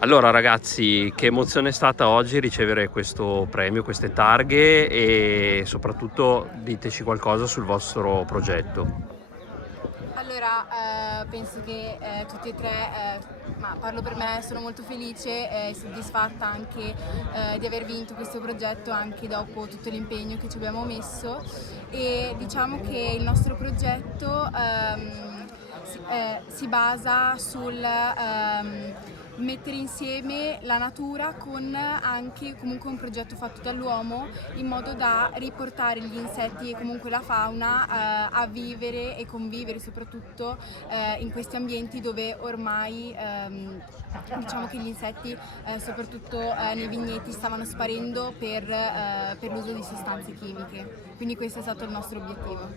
Allora ragazzi, che emozione è stata oggi ricevere questo premio, queste targhe e soprattutto diteci qualcosa sul vostro progetto. Allora, penso che tutti e tre, ma parlo per me, sono molto felice e soddisfatta anche di aver vinto questo progetto anche dopo tutto l'impegno che ci abbiamo messo e diciamo che il nostro progetto si basa sul mettere insieme la natura con anche comunque un progetto fatto dall'uomo in modo da riportare gli insetti e comunque la fauna a vivere e convivere soprattutto in questi ambienti dove ormai diciamo che gli insetti soprattutto nei vigneti stavano sparendo per l'uso di sostanze chimiche. Quindi questo è stato il nostro obiettivo.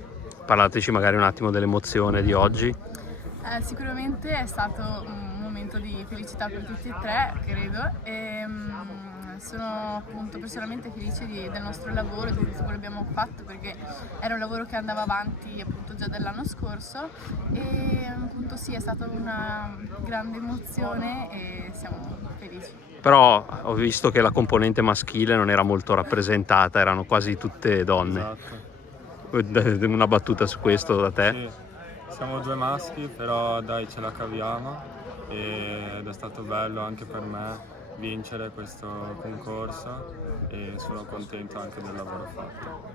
Parlateci magari un attimo dell'emozione di oggi. Sicuramente è stato un momento di felicità per tutti e tre, credo, e sono appunto personalmente felice del nostro lavoro, di tutto quello che abbiamo fatto, perché era un lavoro che andava avanti appunto già dall'anno scorso e appunto sì, è stata una grande emozione e siamo felici. Però ho visto che la componente maschile non era molto rappresentata, erano quasi tutte donne. Esatto. Una battuta su questo da te? Sì, siamo due maschi, però dai, ce la caviamo ed è stato bello anche per me vincere questo concorso e sono contento anche del lavoro fatto.